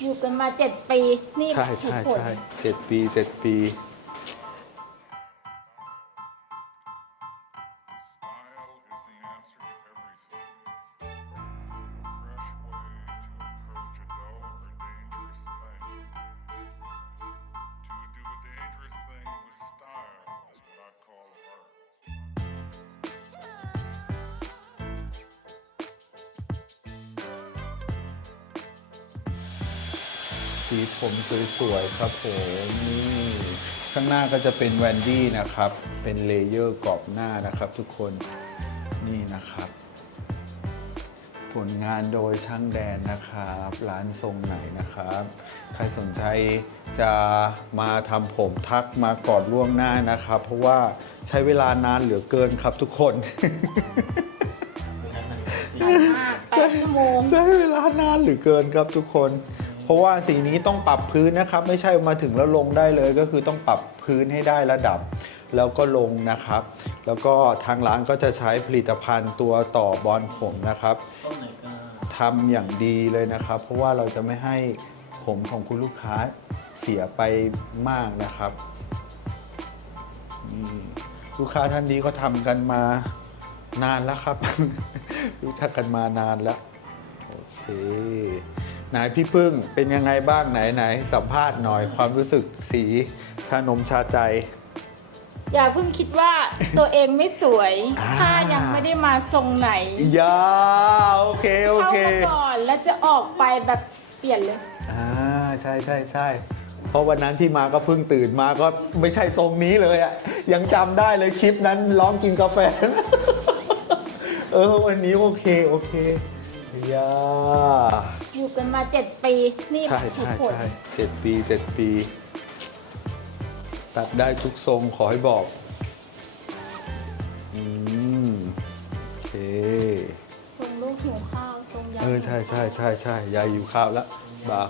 อยู่กันมาเจ็ดปี นี่แหใช่ละเหใช่ตุผล ใช่เจ็ดปีเจ็ดปี สีผมสวยๆครับผมนี่ข้างหน้าก็จะเป็นแวนดี้นะครับ เป็นเลเยอร์กรอบหน้านะครับทุกคนนี่นะครับ ผลงานโดยช่างแดนนะครับ ร้านทรงไหนนะครับ ใครสนใจจะมาทำผมทักมาก่อนล่วงหน้านะครับ เพราะว่าใช้เวลานานเหลือเกินครับทุกคนนานมากแปดชั่วโมงใช้เวลานานเหรือเกินครับทุกคน เพราะว่าสีนี้ต้องปรับพื้นนะครับ ไม่ใช่มาถึงแล้วลงได้เลยก็คือต้องปรับพื้นให้ได้ระดับ แล้วก็ลงนะครับ แล้วก็ทางร้านก็จะใช้ผลิตภัณฑ์ตัวต่อบอลผมนะครับทำอย่างดีเลยนะครับ เพราะว่าเราจะไม่ให้ผมของคุณลูกค้าเสียไปมากนะครับลูกค้าท่านนี้ก็ทำกันมานานแล้วครับ รู้จักกันมานานแล้ว โอเค ไหนพี่พึ่งเป็นยังไงบ้างไหนไหนสัมภาษณ์หน่อยความรู้สึกสีชานมชาใจ อย่าเพิ่งคิดว่าตัวเองไม่สวย อ่า ถ้ายังไม่ได้มาทรงไหนยาโอเคโอเข้าเคมาก่อนแล้วจะออกไปแบบเปลี่ยนเลย อ่าใช่ใช่ใช่เพราะวันนั้นที่มาก็เพิ่งตื่นมาก็ไม่ใช่ทรงนี้เลยอะยังจำได้เลยคลิปนั้นร้องกินกาแฟ เออวันนี้โอเคโอเค ยาอยู่กันมาเจ็ดปี นี่แหใช่ละเหใช่ตุผลใช่เจ็ดปีเจ็ดปี ตัดได้ทุกทรงขอให้บอก อืม โอเค ทรงลูกหิวข้าวทรงยาเออใช่ใช่ใช่ใช่ยายอยู่ข้าวแล้วบา